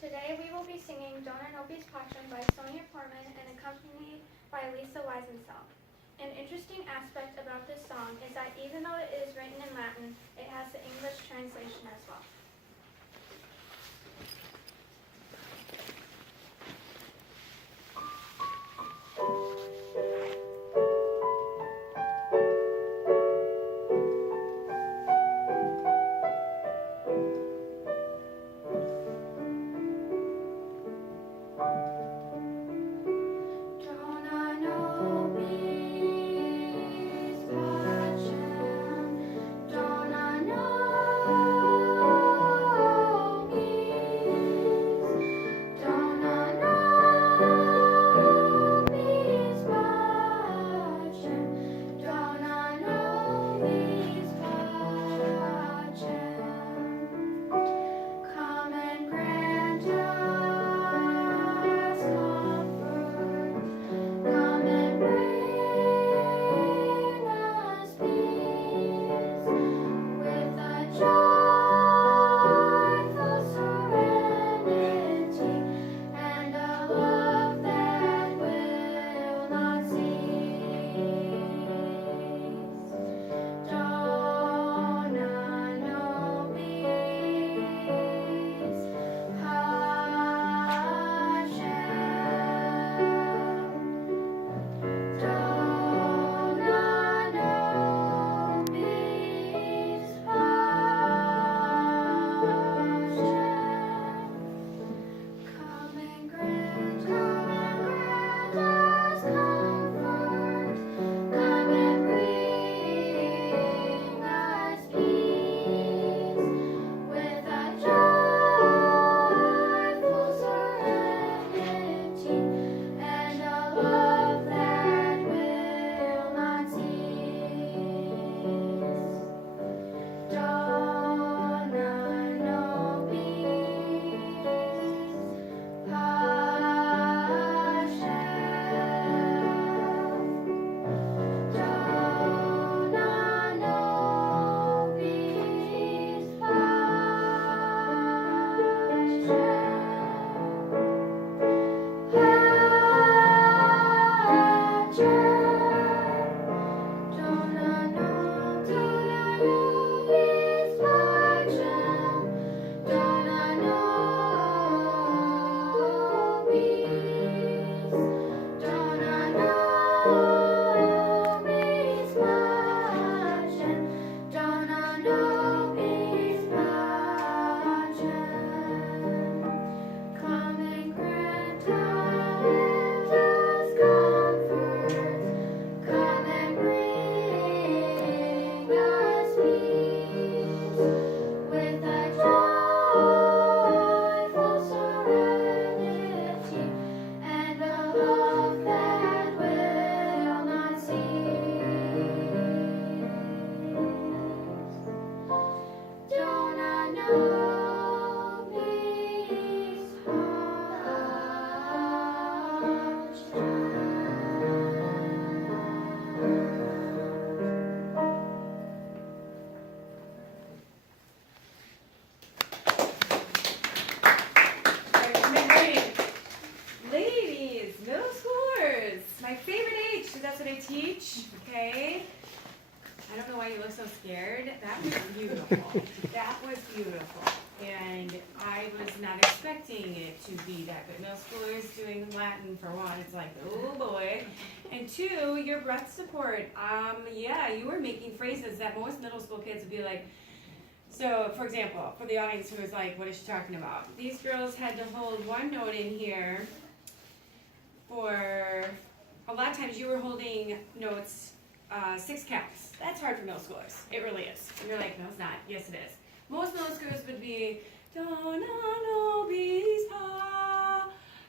Today we will be singing Dona, Nobis, Pacem by Sonia Portman and accompanied by Lisa Weisensell. An interesting aspect about this song is that even though it is written in Latin, it has the English translation as well. So scared. That was beautiful. That was beautiful. And I was not expecting it to be that good. Middle schoolers doing Latin, for one, it's like, oh boy. And two, your breath support. Yeah, you were making phrases that most middle school kids would be like. So, for example, for the audience who was like, what is she talking about? These girls had to hold one note in here for, a lot of times you were holding notes 6 counts. That's hard for middle schoolers. It really is. And you're like, no, it's not. Yes, it is. Most middle schoolers would be, Dona, Nobis,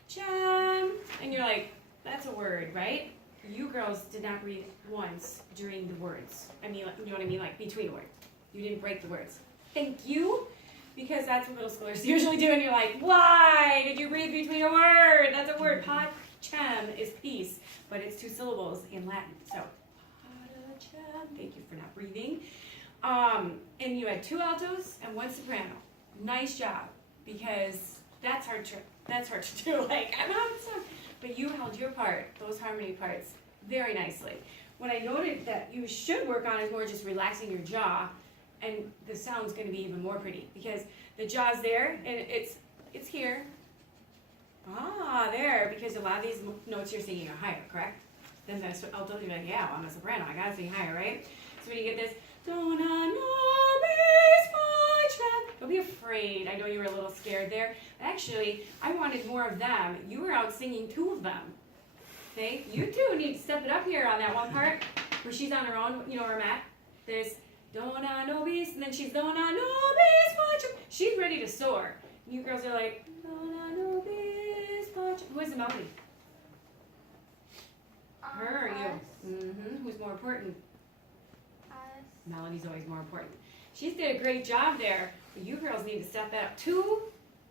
Pacem. And you're like, that's a word, right? You girls did not breathe once during the words. I mean, you know what I mean? Like, between words. You didn't break the words. Thank you. Because that's what middle schoolers usually do. And you're like, why did you breathe between a word? That's a word. Pacem is peace. But it's 2 syllables in Latin. So, thank you for not breathing. And you had 2 altos and 1 soprano. Nice job, because That's hard to do. Like, I'm not so, but you held your part, those harmony parts, very nicely. What I noted that you should work on is more just relaxing your jaw, and the sound's gonna be even more pretty, because the jaw's there, and it's here. Ah, there, because a lot of these notes you're singing are higher, correct? Then that's what alto, you're like, yeah, well, I'm a soprano, I gotta sing higher, right? So when you get this, Dona, Nobis, Pacem. Don't be afraid. I know you were a little scared there. Actually, I wanted more of them. You were out singing two of them. Okay? You two need to step it up here on that one part where she's on her own, you know where I'm at? There's Dona, Nobis, and then she's Dona, Nobis, Pacem. She's ready to soar. You girls are like, Dona, Nobis, Pacem. Who has the melody? Her or you? Mm-hmm. Who's more important? Melody's always more important. She's did a great job there, but you girls need to step that up. Two,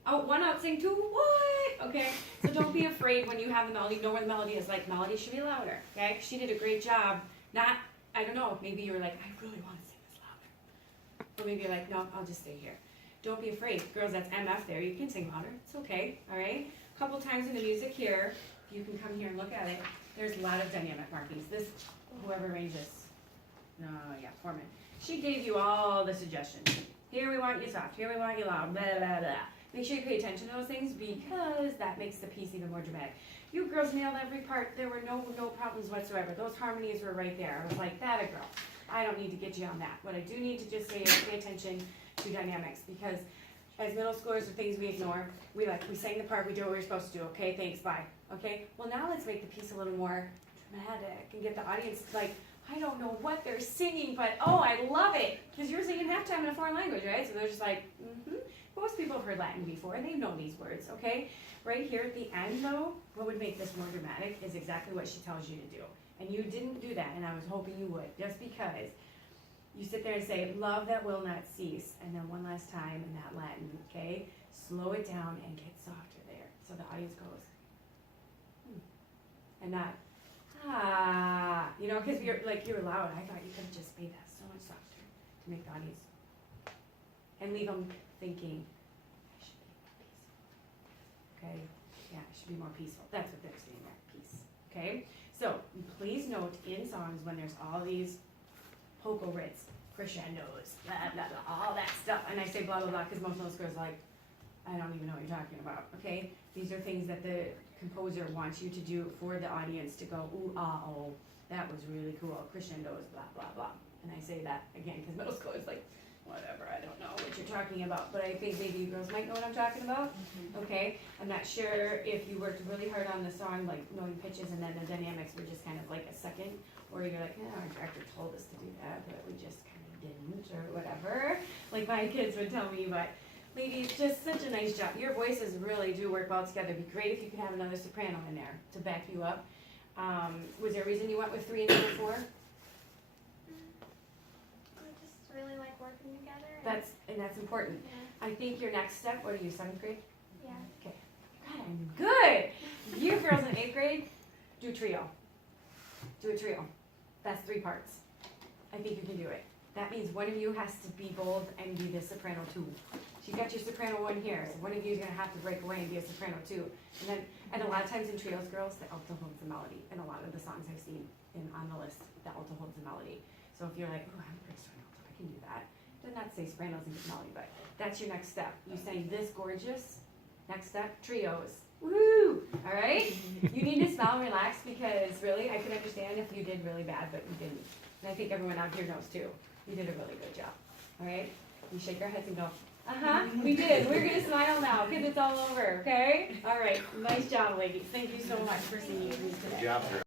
out, one out, sing two, what? Okay, so don't be afraid when you have the melody, know where the melody is. Like, melody should be louder, okay? She did a great job. Not, I don't know, maybe you were like, I really want to sing this louder. Or maybe you're like, no, I'll just stay here. Don't be afraid. Girls, that's MF there. You can sing louder. It's okay, all right? A couple times in the music here, if you can come here and look at it, there's a lot of dynamic markings. This, whoever arranged this, Foreman. She gave you all the suggestions. Here we want you soft, here we want you loud, blah, blah, blah. Make sure you pay attention to those things because that makes the piece even more dramatic. You girls nailed every part. There were no problems whatsoever. Those harmonies were right there. I was like, that a girl. I don't need to get you on that. What I do need to just say is pay attention to dynamics, because as middle schoolers, the things we ignore, we sang the part, we do what we were supposed to do. Okay, thanks, bye. Okay, well now let's make the piece a little more dramatic and get the audience like, I don't know what they're singing, but oh, I love it. Because you're singing halftime in a foreign language, right? So they're just like, mm-hmm. Most people have heard Latin before, and they know these words, okay? Right here at the end, though, what would make this more dramatic is exactly what she tells you to do. And you didn't do that, and I was hoping you would, just because you sit there and say, love that will not cease, and then one last time in that Latin, okay? Slow it down and get softer there. So the audience goes, and not, you know, because you're loud. I thought you could have just made that so much softer to make the audience, and leave them thinking, I should be more peaceful. Okay, yeah, I should be more peaceful. That's what they're saying there, peace. Okay, so please note in songs when there's all these vocal rits, crescendos, blah blah blah, all that stuff, and I say blah blah blah because most of those girls are like, I don't even know what you're talking about. Okay, these are things that the composer wants you to do for the audience to go, ooh, ah, oh, that was really cool. Crescendos, blah, blah, blah. And I say that again because middle school is like, whatever, I don't know what you're talking about. But I think maybe you girls might know what I'm talking about. Mm-hmm. Okay, I'm not sure if you worked really hard on the song, like knowing pitches, and then the dynamics were just kind of like a second, or you're like, our director told us to do that, but we just kind of didn't, or whatever. Like my kids would tell me, but ladies, just such a nice job. Your voices really do work well together. It'd be great if you could have another soprano in there to back you up. Was there a reason you went with 3 instead of 4? I just really like working together. That's important. Yeah. I think your next step, what are you, 7th grade? Yeah. Okay. God, I'm good. You girls in 8th grade, do a trio. Do a trio. That's 3 parts. I think you can do it. That means one of you has to be bold and be the soprano too. So you got your soprano 1 here, so one of you is going to have to break away and be a soprano 2. And a lot of times in trios, girls, the alto holds the melody. And a lot of the songs I've seen on the list, the alto holds the melody. So if you're like, oh, I'm a pretty strong alto, I can do that. Did not say sopranos and get melody, but that's your next step. You sang this gorgeous. Next step, trios. Woo! All right? You need to smile and relax because really, I could understand if you did really bad, but you didn't. And I think everyone out here knows too. You did a really good job. All right? You shake our heads and go, we did. We're going to smile now because it's all over, okay? All right. Nice job, ladies. Thank you so much for singing with me today. Good job, sir.